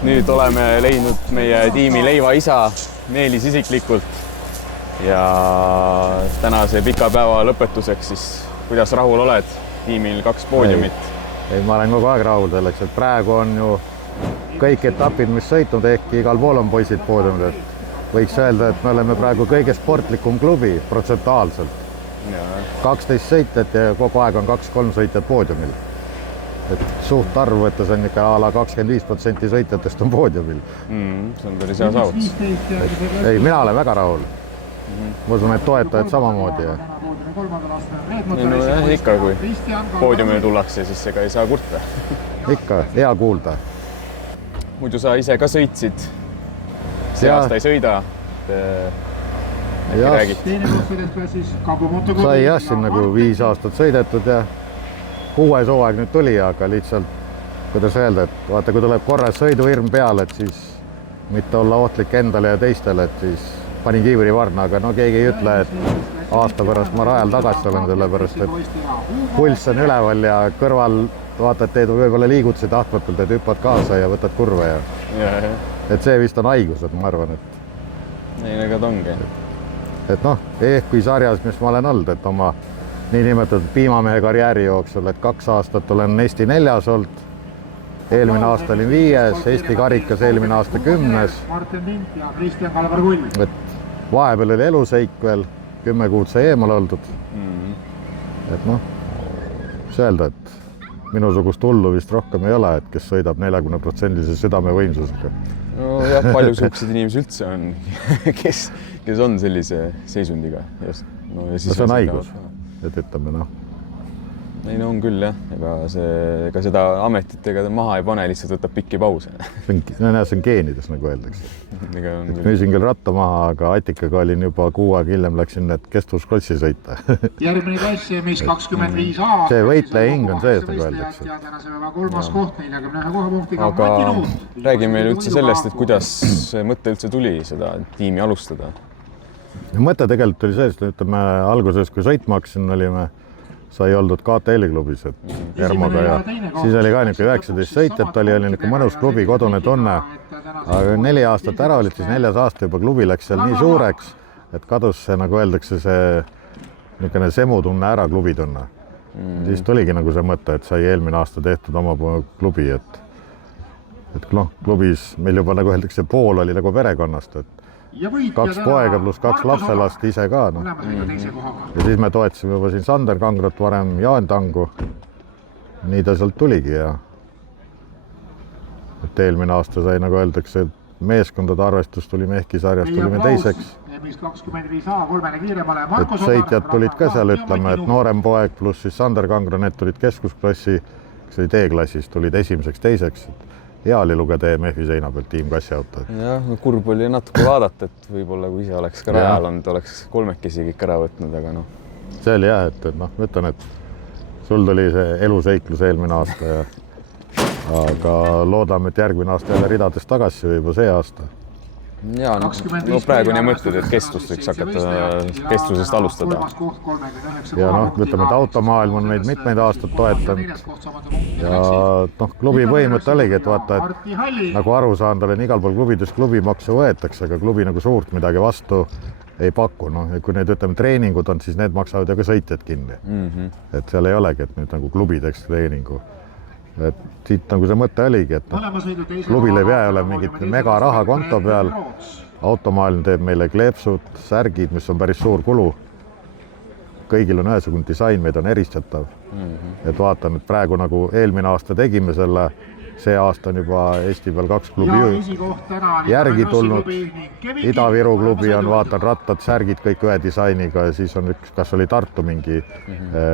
Nüüd oleme leidnud meie tiimi leivaisa Meelis isiklikult ja tänase pika päeva lõpetuseks siis, kuidas rahul oled? Tiimil 2 poodiumit. Ei, ma olen kogu aeg rahul selleks, et praegu on ju kõik etapid, mis sõitnud, ehk igal pool on poisid poodiumid. Võiks öelda, et me oleme praegu kõige sportlikum klubi protsentuaalselt. 12 sõitjat ja kogu aeg on 2-3 sõitjat poodiumil. Et suht arv võttes on ikka ala 25% sõitjatest on poodiumil. See on päris hea saavutus. Ei, mina olen väga rahul. Ma usun, et toetajad samamoodi. No jah, ikka kui poodiumile tullakse, siis ega ei saa kurta. Ikka, hea kuulda. Muidu sa ise ka sõitsid. See aasta ei sõida. Äkki räägid? Sai jah, siin nagu 5 aastat sõidetud ja 6. hooaeg nüüd tuli, aga lihtsalt, kuidas öelda, et vaata, kui tuleb korras sõiduhirm peale, et siis mitte olla ohtlik endale ja teistele, et siis panin kiivri varna, aga no keegi ei ütle, et aasta pärast ma rajal tagasi olen, sellepärast, et pulss on üleval ja kõrval vaatad, teed võib-olla liigutusi tahtmatult, et hüppad kaasa ja võtad kurve ja. Et see vist on haigus, et ma arvan, et ei, ega ta ongi. Et noh, ehk kui sarjas, mis ma olen olnud, et oma niinimetatud piimamehe karjääri jooksul, et 2 aastat olen Eesti 4. olnud, eelmine aasta olin 5., Eesti karikas eelmine aasta 10. Et vahepeal oli eluseik veel, 10 kuud sai eemal oldud. Et noh, see öelda, et minusugust hullu vist rohkem ei ole, et kes sõidab 40% südamevõimsusega. No jah, palju suhksid inimesi üldse on, kes on sellise seisundiga. No, ja siis see on haigus, et ütleme noh. Ei, no on küll jah, ega seda ametit ega maha ei pane, lihtsalt võtab pikki pause. See on geenides, nagu öeldakse. Müüsin küll ratta maha, aga Atikaga olin juba 6 aega hiljem läksin kestvuskrossi sõita. Järgmine klass, mis 25A. See võitleja hing on sees, nagu öeldakse. Aga räägi meile üldse sellest, et kuidas mõte üldse tuli seda tiimi alustada? Mõte tegelikult oli see, et ütleme alguses, kui sõitma hakkasin, sai oldud KTL-i klubis, et Ermoga ja siis oli ka 19 sõitjat, oli mõnus klubi, kodune tunne. Aga 4 aastat ära olid, siis 4. aasta juba klubi läks seal nii suureks, et kadus see, nagu öeldakse, see semutunne ära, klubitunne. Siis tuligi nagu see mõte, et sai eelmine aasta tehtud oma klubi, et klubis meil juba, nagu öeldakse, pool oli nagu perekonnast, et 2 poega pluss 2 lapselast ise ka. Ja siis me toetasime juba siin Sander Kangrot, varem Jaan Tangu. Nii ta sealt tuligi ja et eelmine aasta sai, nagu öeldakse, meeskondade arvestus tulime ehki sarjast, tulime teiseks. Et sõitjad tulid ka seal, ütleme, et noorem poeg pluss siis Sander Kangro, need tulid keskusklassi, kes oli D-klassis, tulid esimeseks, teiseks. Hea oli lugeda EMF-i seina pealt tiim kassiauto. Jah, kurb oli natuke vaadata, et võib-olla kui ise oleks ka rajal olnud, oleks 3 kõik ära võtnud, aga noh. See oli jah, et noh, ütlen, et sul tuli see eluseiklus eelmine aasta, aga loodame, et järgmine aasta jälle ridades tagasi või juba see aasta. Ja, no praegu nii mõtled, et kestvust võiks hakata kestvusest alustada. Ja noh, ütleme, et automaailm on meid mitmeid aastat toetanud. Ja noh, klubi põhimõte oligi, et vaata, et nagu aru saanud olen, igal pool klubides klubimaksu võetakse, aga klubi nagu suurt midagi vastu ei paku. No, ja kui need, ütleme, treeningud on, siis need maksavad ju ka sõitjad kinni. Et seal ei olegi, et nüüd nagu klubi teeks treeningu. Et siit nagu see mõte oligi, et klubil ei pea ole mingit mega raha konto peal. Automaailm teeb meile kleepsud, särgid, mis on päris suur kulu. Kõigil on ühesugune disain, meid on eristatav. Et vaatan, et praegu nagu eelmine aasta tegime selle, see aasta on juba Eesti peal 2 klubi järgi tulnud. Ida-Viru klubi on, vaatan, rattad, särgid, kõik ühe disainiga ja siis on üks, kas oli Tartu mingi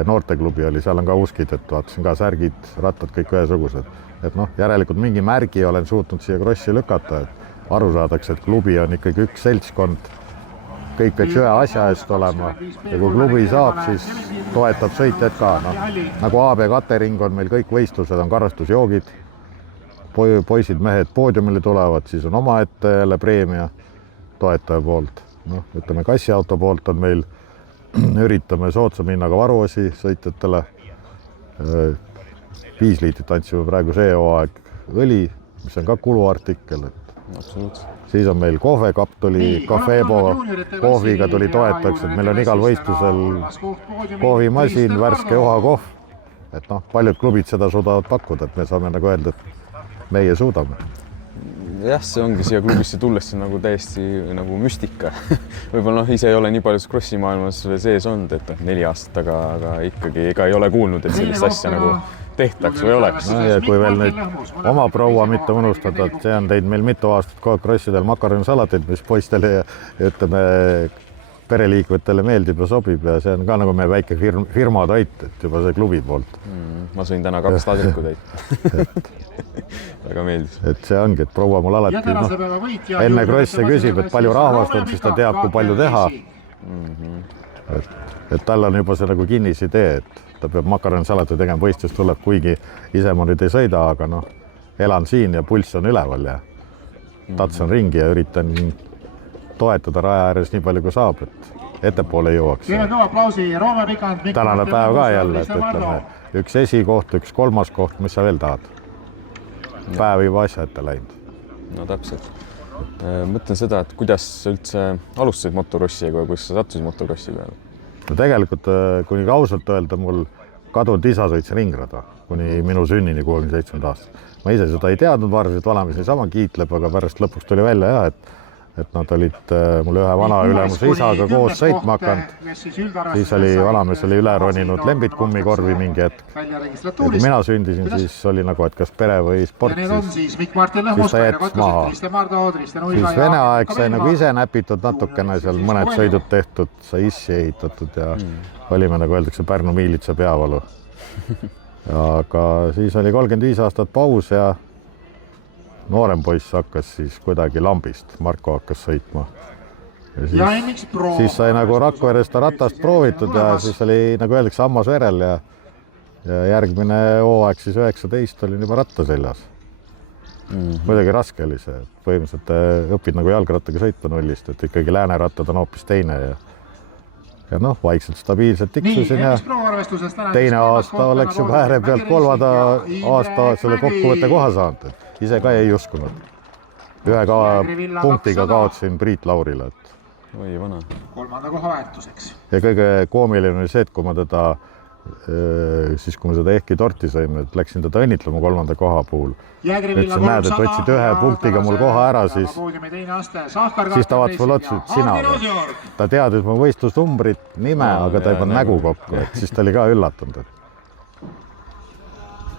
noorteklubi oli, seal on ka uskid, et vaatasin ka särgid, rattad, kõik ühesugused. Et noh, järelikult mingi märgi olen suutnud siia krossi lükata, et aru saadakse, et klubi on ikkagi üks seltskond. Kõik peaks ühe asja eest olema ja kui klubi saab, siis toetab sõitjad ka. Nagu AB Katering on meil kõik võistlused, on karastusjoogid. Poisid, mehed poodiumile tulevad, siis on oma ette jälle preemia toetaja poolt. noh, ütleme kassiauto poolt on meil, üritame soodsam hinnaga varuosi sõitjatele. 5 liitrit andsime praegu see hooaeg õli, mis on ka kuluartikkel. Absoluutselt. Siis on meil kohvekapp tuli, Cafebo kohviga tuli toetaks, et meil on igal võistlusel kohvimasin, värske ohakohv. Et noh, paljud klubid seda suudavad pakkuda, et me saame nagu öelda, et meie suudame. Jah, see ongi siia klubisse tulles nagu täiesti nagu müstika. Võib-olla ise ei ole nii palju crossi maailmas sees olnud, et 4 aastat, aga ikkagi ega ei ole kuulnud, et sellist asja nagu tehtaks või oleks. No, ja kui veel nüüd oma proua mitte unustada, et see on teid meil mitu aastat kogu crossidel makaronisalateid, mis poistele ja ütleme pereliikmetele meeldib ja sobib ja see on ka nagu meie väike firma toit, et juba see klubi poolt. Ma sõin täna 2 taldrikut väga meeldis. Et see ongi, et proua mul alati enne crosse küsib, et palju rahvast on, siis ta teab, kui palju teha. Et tal on juba see nagu kinnisidee, et ta peab makaronisalateid tegema, võistlus tuleb, kuigi ise ma nüüd ei sõida, aga noh, elan siin ja pulss on üleval ja tatsan ringi ja üritan toetada raja ääres nii palju, kui saab, et ettepoole jõuaks. Tänane päev ka jälle, et ütleme, üks esikoht, üks 3. koht, mis sa veel tahad? Päev juba asja ette läinud. No täpselt. Mõtlen seda, et kuidas sa üldse alustasid motorossi ja kuidas sa sattusid motorossi peale? No tegelikult, kuni ausalt öelda, mul kadunud isa sõits ringrada kuni minu sünnini 67 aastat. Ma ise seda ei teadnud, varsid Valamis niisama kiitleb, aga pärast lõpuks tuli välja jah, et nad olid mul ühe vana ülemuse isaga koos sõitma hakanud. Siis oli vanamees oli üle roninud lembit kummikorvi mingi hetk. Ja kui mina sündisin, siis oli nagu, et kas pere või sport, siis ta jättis maha. Siis Vene aeg sai nagu ise näpitud natukene, seal mõned sõidud tehtud, sai issi ehitatud ja olime, nagu öeldakse, Pärnu miilitsa peavalu. Aga siis oli 35 aastat paus ja noorem poiss hakkas siis kuidagi lambist, Marko hakkas sõitma. Ja siis sai nagu Rakverest ratast proovitud ja siis oli, nagu öeldakse, hammas verel ja järgmine hooaeg siis 19 olin juba ratta seljas. Muidugi raske oli see, põhimõtteliselt õpid nagu jalgrattaga sõitma nullist, et ikkagi läänerattad on hoopis teine ja noh, vaikselt stabiilselt tiksusin ja teine aasta oleks juba ääre pealt 3. aasta selle kokkuvõtte koha saanud. Ise ka ei uskunud. Ühe punktiga kaotsin Priit Laurile. Oi, vana. 3. koha väärtuseks. Ja kõige koomiline oli see, et kui ma teda, siis kui me seda ehki torti sõime, et läksin teda õnnitlema 3. koha puhul. Ütlesin, näed, et võtsid 1 punktiga mul koha ära, siis ta vaatas mulle otsa, et sina. Ta teadis mu võistlusnumbrit, nime, aga ta ei pannud nägu kokku, et siis ta oli ka üllatunud.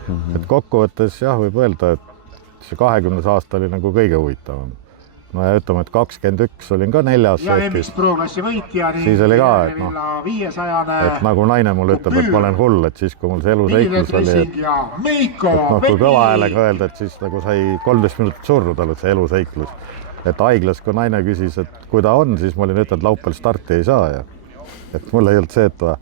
Et kokkuvõttes jah, võib öelda, et see 20. aasta oli nagu kõige huvitavam. No ja ütleme, et 21 olin ka 4. setis. Siis oli ka, et noh, et nagu naine mulle ütleb, et ma olen hull, et siis kui mul see eluseiklus oli, et noh, kui kõva häälega öelda, et siis nagu sai 13 minutit surnud olnud see eluseiklus. Et haiglas, kui naine küsis, et kui ta on, siis ma olin ütelnud, et laupäeval starti ei saa ja et mul ei olnud see, et ta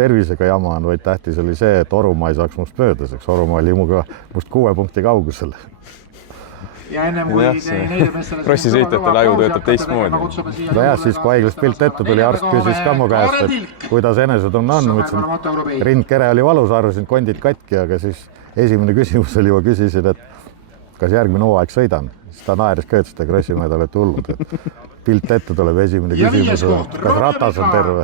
tervisega jama on, vaid tähtis oli see, et Orumaa ei saaks must mööda, seks Orumaa oli muga must 6 punkti kaugusel. Ja enne kui krossisõitjatel aju töötab teistmoodi. No jah, siis kui haiglast pilt ette tuli, arst küsis ka mu käest, et kuidas enesetunne on. Mõtlesin, rindkere oli valus, arvasin kondid katki, aga siis esimene küsimus oli juba küsisin, et kas järgmine hooaeg sõidan. Siis ta naeris ka, et krossimehed olete hullud. Pilt ette tuleb esimene küsimus, kas ratas on terve.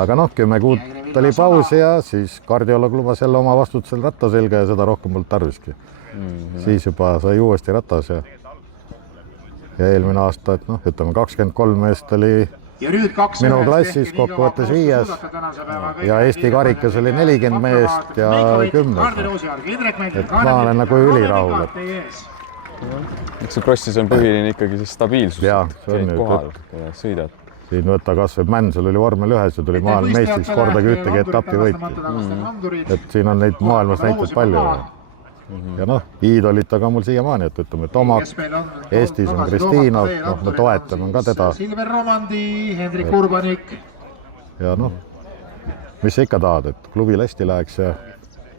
Aga noh, 10 kuud oli pausi ja siis kardioloog lubas jälle oma vastutusel ratta selga ja seda rohkem polnud tarviski. Siis juba sai uuesti ratas ja eelmine aasta, et noh, ütleme 23 meest oli minu klassis kokkuvõttes 5. ja Eesti karikas oli 40 meest ja 10. Et ma olen nagu ülirahul. Eks see crossis on põhiline ikkagi see stabiilsus, käid kohal, sõidad. Siin võtta kas või Mänsel oli vormel 1 ja tuli maailmameistriks kordagi ühtegi etappi võiti. Et siin on neid maailmas näiteid palju. Ja noh, iidolid aga mul siiamaani, et ütleme, et Tomak, Eestis on Kristinov, noh, me toetame ka teda. Silver Romandi, Hendrik Urbanik. Ja noh, mis sa ikka tahad, et klubil hästi läheks ja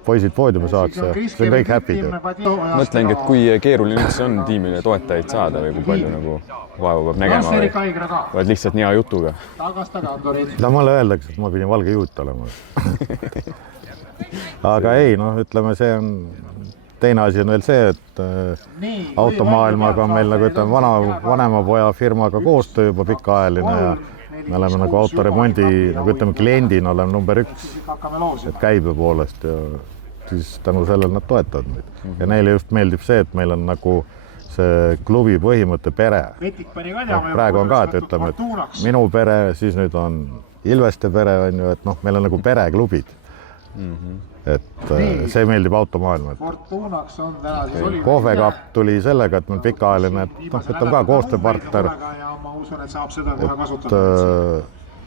poisid poodiumi saaks ja see on kõik happy. Mõtlengi, et kui keeruline üldse on tiimile toetajaid saada või kui palju nagu vaeva peab nägema või oled lihtsalt nii hea jutuga. No mulle öeldakse, et ma pidin valge juut olema. Aga ei, noh, ütleme, see on teine asi on veel see, et automaailmaga on meil nagu ütleme vanema poja firmaga koostöö juba pikaajaline ja me oleme nagu autoremondi nagu ütleme kliendina oleme number 1, et käibe poolest ja siis tänu sellele nad toetavad meid ja neile just meeldib see, et meil on nagu see klubi põhimõtte pere. Praegu on ka, et ütleme, et minu pere, siis nüüd on Ilveste pere on ju, et noh, meil on nagu pereklubid. Et see meeldib automaailma. Kohvekapp tuli sellega, et meil pikaajaline, et noh, ütleme ka koostööpartner. Et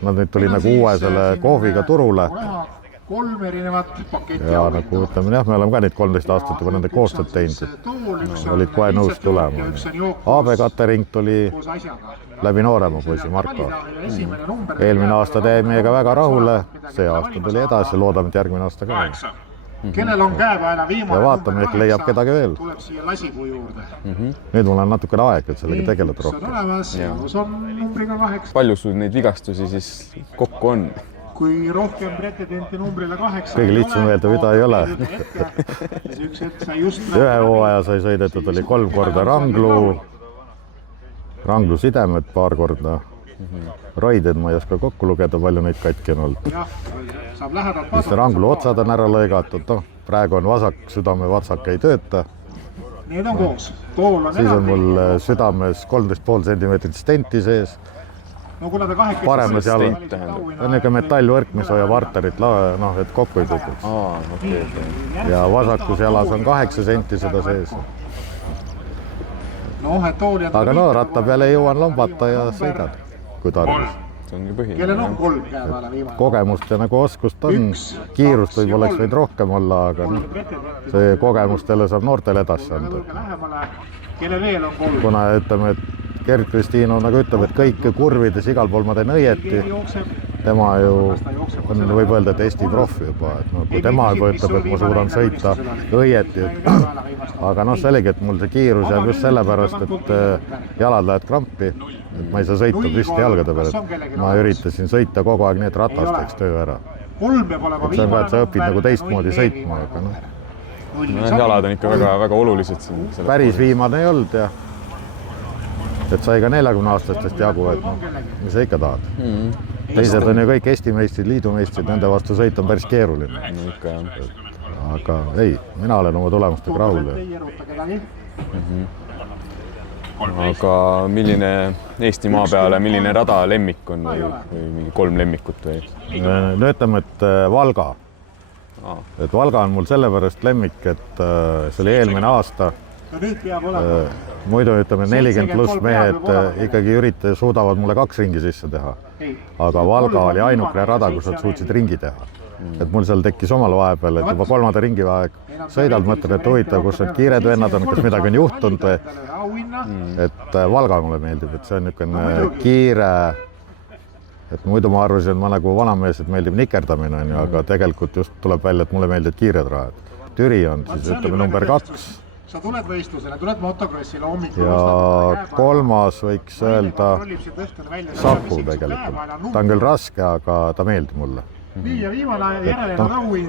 nad nüüd tuli nagu uue selle kohviga turule. Ja nagu ütleme, jah, me oleme ka neid 13 aastat juba nende koostööd teinud. Olid kohe nõus tulema. AB Catering tuli läbi noorema poisi Marko. Eelmine aasta teie meiega väga rahule, see aasta tuli edasi, loodame, et järgmine aasta ka. Kellel on käepäena viimane ja vaatame, ehk leiab kedagi veel. Nüüd mul on natukene aeg, et sellega tegeleda rohkem. Palju sul neid vigastusi siis kokku on? Kui rohkem pretendenti numbrile 8 kõige lihtsam öelda, mida ei ole. Ühe hooaja sai sõidetud, oli 3 korda Ranglu sidemed paar korda. Raided ma ei oska kokku lugeda, palju neid katki on olnud. Mis Ranglu otsad on ära lõigatud, noh, praegu on vasak südame vatsak ei tööta. Need on koos. Siis on mul südames 13,5 sentimeetrit stenti sees. Paremas jala on niisugune metallvõrk, mis hoiab arterit, noh, et kokku ei kukuks. Ja vasakus jalas on 8 senti seda sees. Aga no ratta peale jõuan lombata ja sõidan, kui tarvis. See ongi põhiline. Kellel on 3 käepäeva viimane? Kogemust ja nagu oskust on. Kiirust võib oleks võinud rohkem olla, aga see kogemustele saab noortele edasi anda. Kuna ütleme, et Gerd-Kristiino nagu ütleb, et kõik kurvides igal pool ma teen õieti. Tema ju on, võib öelda, et Eesti profi juba. Kui tema juba ütleb, et ma suudan sõita õieti. Aga noh, see oligi, et mul see kiirus jääb just sellepärast, et jalad lähevad krampi. Et ma ei saa sõita püsti jalgade peale. Ma üritasin sõita kogu aeg nii, et ratast teeks töö ära. Et see on ka, et sa õpid nagu teistmoodi sõitma. Aga noh. Jalad on ikka väga olulised siin. Päris viimane ei olnud ja et sai ka 40-aastastest jagu, et noh, mis sa ikka tahad. Teised on ju kõik Eesti meistrid, liidu meistrid, nende vastu sõit on päris keeruline. Aga ei, mina olen oma tulemustega rahul. Aga milline Eesti maa peale, milline rada lemmik on või mingi 3 lemmikut või? No ütleme, et Valga. Et Valga on mul sellepärast lemmik, et see oli eelmine aasta. Muidu ütleme 40 pluss mehed ikkagi suudavad mulle 2 ringi sisse teha. Aga Valga oli ainukene rada, kus nad suutsid ringi teha. Et mul seal tekkis omal vahepeal, et juba 3. ringi vaeg sõidalt mõtlen, et huvitav, kus need kiired vennad on, kas midagi on juhtunud või. Et Valga mulle meeldib, et see on niisugune kiire. Et muidu ma arvasin, et ma nagu vanamees, et meeldib nikerdamine, aga tegelikult just tuleb välja, et mulle meeldib kiired rajad. Türi on siis ütleme number 2. Sa tuled võistlusele, tuled motokrossile hommikul. Ja 3. võiks öelda Saku tegelikult. Ta on küll raske, aga ta meeldib mulle.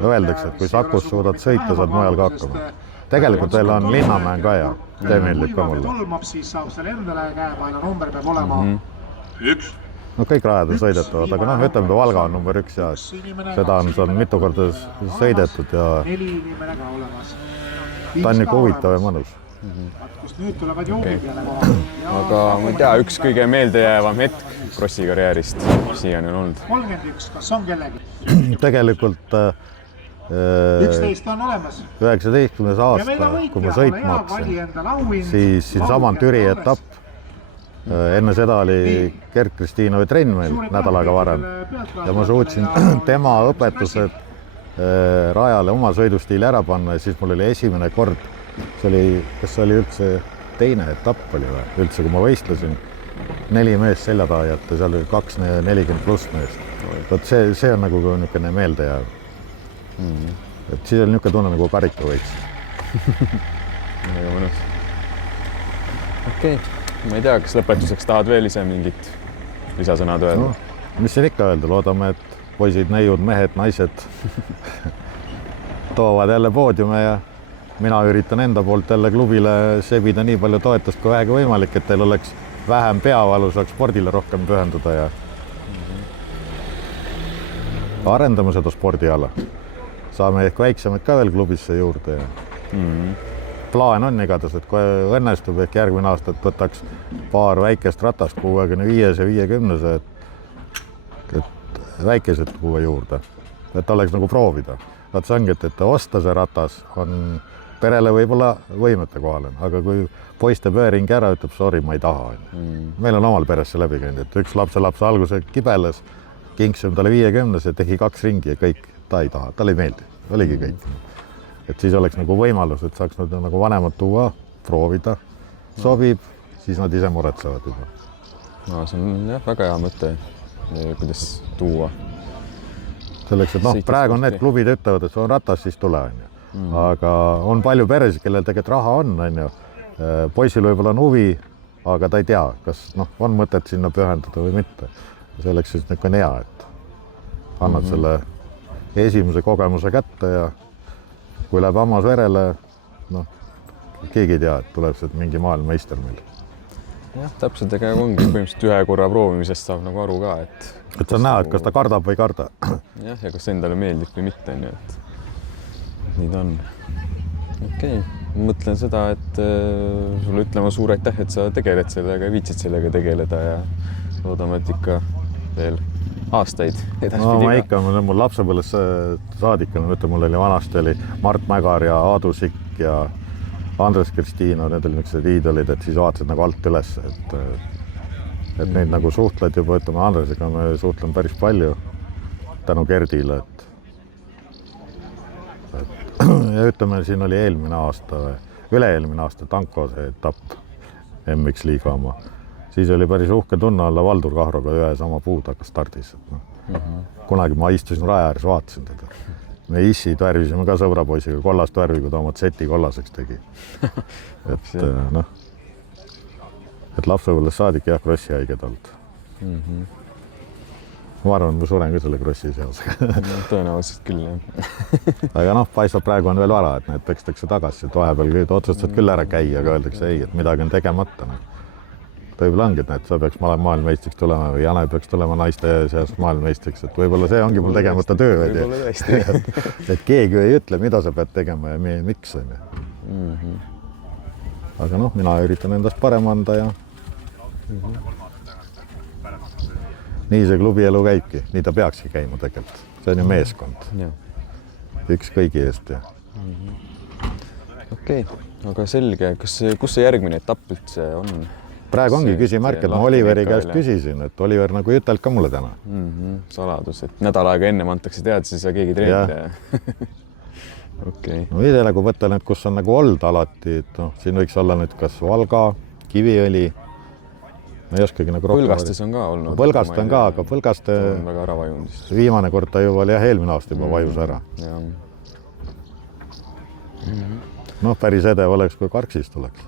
Öeldakse, et kui Sakus suudad sõita, saad mujal ka hakkama. Tegelikult veel on Linnamäen ka ja see meeldib ka mulle. No kõik rajad on sõidetavad, aga noh, ütleme, Valga on number 1 ja seda on mitu korda sõidetud ja ta on ikka huvitav ja mõnus. Aga ma ei tea, üks kõige meeldejäävam hetk krossi karjäärist siiani on olnud. 31, kas on kellegi? Tegelikult 11 on olemas. 19. aasta, kui ma sõitma hakkasin, siis siinsama Türi etapp. Enne seda oli Gerd-Kristiino trenn meil nädal aega varem ja ma suutsin tema õpetused rajale oma sõidustiili ära panna ja siis mul oli esimene kord, see oli, kas see oli üldse teine etapp oli või? Üldse, kui ma võistlesin 4 meest selja taha jätta, seal oli 2 40 pluss meest. Võt see on nagu niisugune meeldejääv. Et siis oli niisugune tunne nagu karika võiks. Väga mõnus. Okei. Ma ei tea, kas lõpetuseks tahad veel ise mingit lisasõnad öelda? No, mis siin ikka öelda, loodame, et poisid, neiud, mehed, naised toovad jälle poodiume ja mina üritan enda poolt jälle klubile sebida nii palju toetust kui vähegi võimalik, et teil oleks vähem peavalu, saaks spordile rohkem pühenduda ja arendame seda spordiala. Saame ehk väiksemaid ka veel klubisse juurde ja plaan on igatahes, et kui õnnestub ehk järgmine aasta, et võtaks paar väikest ratast 65 ja 50, et väikesed tuua juurde, et oleks nagu proovida. Vaat see ongi, et osta see ratas on perele võib-olla võimete kohale, aga kui poiste pööring ära ütleb, sorry, ma ei taha. Meil on omal peresse läbi käinud, et üks lapselaps alguse kibeles, kinksin talle 50 ja tegi 2 ringi ja kõik, ta ei taha, talle ei meeldi, oligi kõik. Et siis oleks nagu võimalus, et saaks nad nagu vanemad tuua, proovida, sobib, siis nad ise muretsevad juba. No, see on jah, väga hea mõte, kuidas tuua. Selleks, et praegu on need klubid ütlevad, et see on ratas, siis tule, on ju. Aga on palju peresid, kellel tegelikult raha on ju. Poisil võib-olla on huvi, aga ta ei tea, kas on mõtet sinna pühendada või mitte. Selleks siis on hea, et annad selle esimese kogemuse kätte ja kui läheb hammas verele, keegi ei tea, et tuleb sealt mingi maailmameister meil. Jah, täpselt, ega ongi põhimõtteliselt ühe korra proovimisest saab nagu aru ka, et sa näed, kas ta kardab või ei karda. Jah, ja kas endale meeldib või mitte, et nii ta on. Okei, mõtlen seda, et sulle ütlema suur aitäh, et sa tegeled sellega ja viitsid sellega tegeleda ja loodame, et ikka veel aastaid edaspidi. Ma ikka, mul lapsepõlves saadikuna, mul oli vanasti oli Mart Mägar ja Aadu Sikk ja Andres Kristiino, need olid niisugused iidolid, et siis vaatasid nagu alt üles, et neid nagu suhtled juba, ütleme Andresega me suhtleme päris palju tänu Gerdile, ja ütleme, siin oli eelmine aasta, üle-eelmine aasta Tanko see etapp MX liiga oma. Siis oli päris uhke tunne olla Valdur Kahroga ühe sama puutaga stardis. Kunagi ma istusin raja ääres, vaatasin teda. Me issi värvisime ka sõbrapoisiga kollast värvi, kui ta omad seti kollaseks tegi. Et lapsepõlves saadik jah, krossi haiged olnud. Ma arvan, ma suren ka selle krossi seasega. Tõenäoliselt küll, jah. Aga paistab praegu on veel vara, et need pekstakse tagasi, et vahepeal otsustad küll ära käia, aga öeldakse ei, et midagi on tegemata. Ta võib-olla ongi, et sa peaks maailmameistriks tulema või Jane peaks tulema naiste seas maailmameistriks, et võib-olla see ongi mul tegemata töö. Võib-olla tõesti. Et keegi ei ütle, mida sa pead tegema ja miks on. Aga mina üritan endast parem anda ja nii see klubi elu käibki, nii ta peakski käima tegelikult. See on ju meeskond. Üks kõigi eest. Okei, aga selge, kus see järgmine etapp üldse on? Praegu ongi küsimärk, et ma Oliveri käest küsisin, et Oliver nagu ei ütelnud ka mulle täna. Saladus, et nädal aega ennem antakse teada, siis ei saa keegi treenida. Okei. No ise nagu võtta nüüd, kus on nagu olnud alati, et siin võiks olla nüüd kas Valga, Kiviõli. Ma ei oskagi nagu rohkem. Põlgastes on ka olnud. Põlgast on ka, aga Põlgaste on väga ära vajunud. Viimane kord ta juba oli eelmine aasta juba vajus ära. Päris edev oleks, kui Karksis tuleks.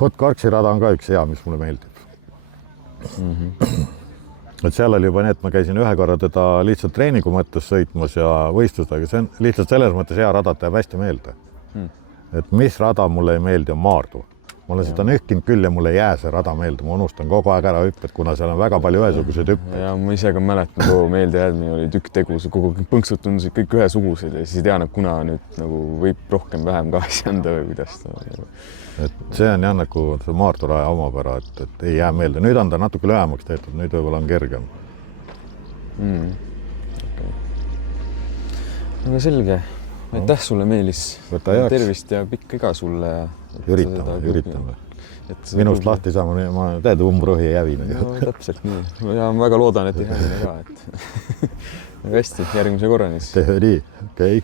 Vot Karksi rada on ka üks hea, mis mulle meeldib. Et seal oli juba nii, et ma käisin ühe korra teda lihtsalt treeningu mõttes sõitmas ja võistlustega. See on lihtsalt selles mõttes hea rada, et jääb hästi meelde. Et mis rada mulle ei meeldi on Maardu. Ma olen seda nühkinud küll ja mulle ei jää see rada meelde. Ma unustan kogu aeg ära hüpped, kuna seal on väga palju ühesuguseid hüpped. Ja ma ise ka mäletan, kui meelde jäädmine oli tükk tegus, kogu põnksud tundusid kõik ühesugused ja siis ei tea, kuna nüüd nagu võib rohkem vähem ka asja anda või kuidas ta. Et see on jah nagu see Maardu raja omapära, et ei jää meelde. Nüüd on ta natuke lühemaks tehtud, nüüd võib-olla on kergem. Aga selge. Aitäh sulle, Meelis. Tervist ja pikka iga sulle. Üritame. Minust lahti saama, ma teed umbrohi ei hävine. No, täpselt nii. Ja ma väga loodan, et ei hävine ka. Väga hästi, järgmise korrani. Tehe nii, okei.